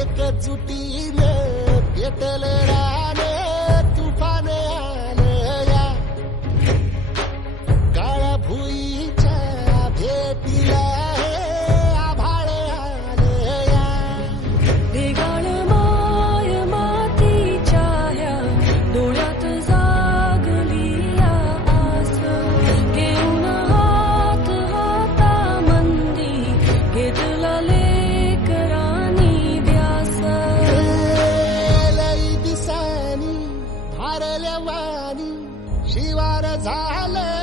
एकजुटीने पेटले राणे तुफाने आले या. काळ्या भुईच्या भेटीला जागली घेऊन हात मंदी घेतला वारल्या वाणी शिवार झालं.